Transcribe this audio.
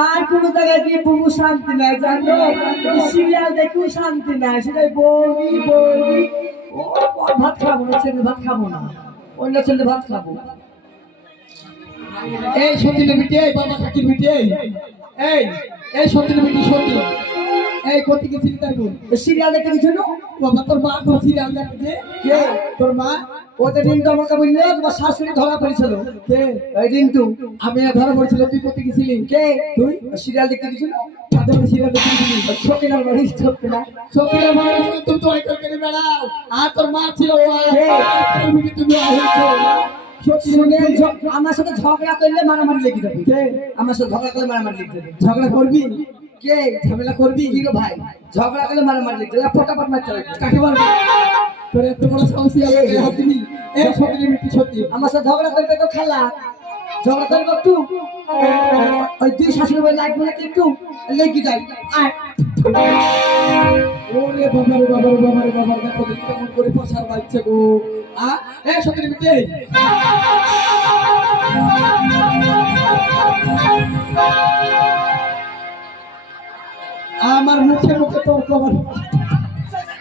আর কোনো জায়গায় গিয়ে বহু শান্তি নাই জানো, সিরিয়াল দেখেও শান্তি নাই, সেটাই বৌদি বৌদি। ও ভাত খাবো না, ছেলে ভাত খাবো না, অন্য ছেলে ভাত খাবো। এই সতীনের বিটি, এই বাবা কাকির বিটি, এই এই সতীনের বিটি সতী, এই কতি গেছিলি তাই বল। সিরিয়াল দেখে গেছিল বাবা তোর মা তো সিরিয়াল দেখে। কে? তোর মা। ওদের কিন্তু আমাকে বললো তোমার শাশুড়ি ধরা পড়েছিল। কে? এই কিন্তু আমি ধরা পড়ছিল, তুই কতি গেছিলি? কে? তুই সিরিয়াল দেখতে গেছিল। তাদের সিরিয়াল দেখে গেছিলি? ছকিনার বাড়ি, ছকিনা সতীনের মা তুমি তো ওই করে বেড়াও, আর তোর মা ছিল ও কে? তুমি হয়েছো শুনে আমার সাথে ঝগড়া করলে মারামারি লেগে যাবে। কে? আমার সাথে ঝগড়া করলে মারামারি লেগে যাবে। ঝগড়া করবি? কে? ঝামেলা করবি? কি গো ভাই, ঝগড়া করলে মারামারি লেগে যাবে, ফটাফট মারতে হবে। কাকে মারবি? তোর এত বড় সাহসী আমাকে হাতিনি। এই সতীনের বিটি সতী, আমার সাথে ঝগড়া করবে তো খেলা, ঝগড়া করবে একটু, ওই দুই শাশুড়ি বলে লাগবে নাকি একটু লেগে যায়। আয় ওরে বাবারে বাবারে বাবারে বাবার দেখো দেখি কেমন করে পয়সার বাচ্চা গো। এই সতীনের বিটি, আমার মুখে মুখে তোর কবার